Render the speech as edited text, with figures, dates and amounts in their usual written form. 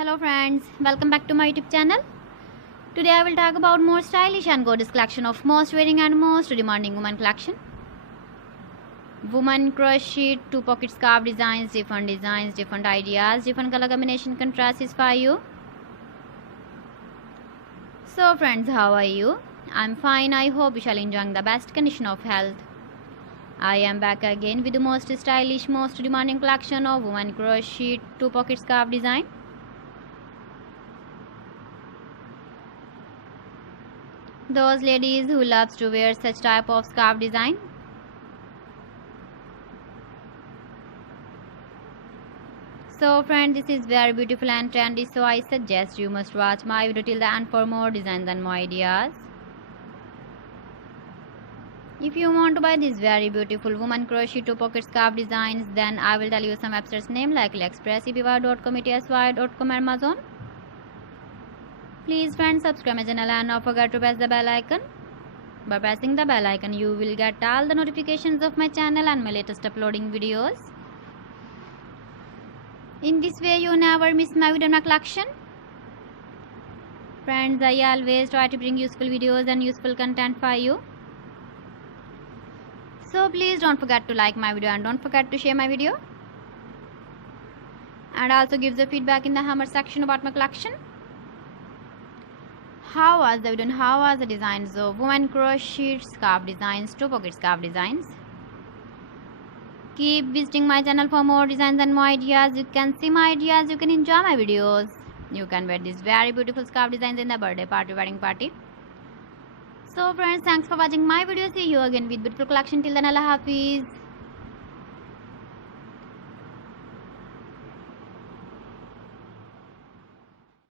Hello friends, welcome back to my YouTube channel. Today I will talk about more stylish and gorgeous collection of most wearing and most demanding woman collection. Woman crochet, 2-pocket scarf designs, different ideas, different color combination contrasts for you. So friends, how are you? I'm fine. I hope you shall enjoy the best condition of health. I am back again with the most stylish, most demanding collection of woman crochet 2-pocket scarf design. Those ladies who loves to wear such type of scarf design. So friends, this is very beautiful and trendy, so I suggest you must watch my video till the end for more designs and more ideas. If you want to buy these very beautiful woman crochet 2-pocket scarf designs, then I will tell you some websites name like AliExpress, eBay.com, etsy.com, Amazon. Please friends, subscribe my channel and don't forget to press the bell icon. By pressing the bell icon, you will get all the notifications of my channel and my latest uploading videos. In this way, you never miss my video in my collection. Friends, I always try to bring useful videos and useful content for you. So please don't forget to like my video and don't forget to share my video. And also give the feedback in the comment section about my collection. How was the video and how was the designs of woman crochet scarf designs, 2-pocket scarf designs? Keep visiting my channel for more designs and more ideas. You can see my ideas, you can enjoy my videos. You can wear these very beautiful scarf designs in the birthday party, wedding party. So friends, thanks for watching my video. See you again with beautiful collection. Till then, Allah Hafiz.